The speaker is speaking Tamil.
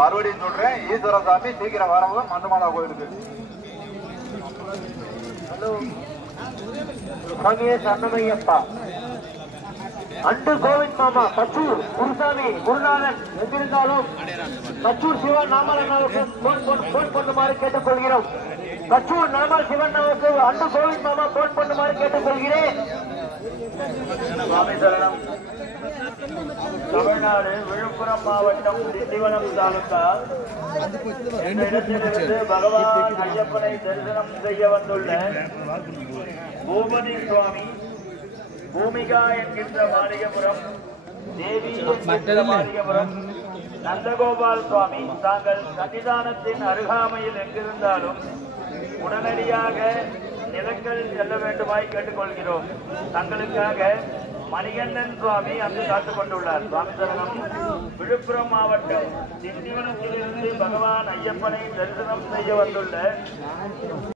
மறுபடியும் சொல்றேன், ஈஸ்வரசாமி சீக்கிரம் வரவங்க மண்டமாதா கோயிலுக்கு. அன்னமையப்பா அண்டு கோவிந்த் மாமா கச்சூர் குருசாமி குருநாதன் எங்கிருந்தாலும் கச்சூர் சிவன் நாமலனாவுக்கு போன் பண்ணுமாறு கேட்டுக்கொள்கிறோம். கச்சூர் நாமல் சிவண்ணாவுக்கு அண்டு கோவிந்த் மாமா போன் பண்ணுமாறு கேட்டுக்கொள்கிறேன். தமிழ்நாடு விழுப்புரம் மாவட்டம் திண்டிவனம் தாலுகா என்ற இடத்திலிருந்து பகவான் ஐயப்பனை தரிசனம் செய்ய வந்துள்ள பூபதி சுவாமி, பூமிகா என்கின்ற மாளிகபுரம், தேவி என்கின்ற மாளிகபுரம், நந்தகோபால் சுவாமி தாங்கள் சன்னிதானத்தின் அருகாமையில் எங்கிருந்தாலும் உடனடியாக நிலங்கள் செல்ல வேண்டுமாய் கேட்டுக்கொள்கிறோம். தங்களுக்காக மணிகண்டன் சுவாமி அங்கு காத்துக் கொண்டுள்ளார். சுவாமி சரணம். விழுப்புரம் மாவட்டம் திண்டிவனத்திலிருந்து பகவான் ஐயப்பனை தரிசனம் செய்ய வந்துள்ள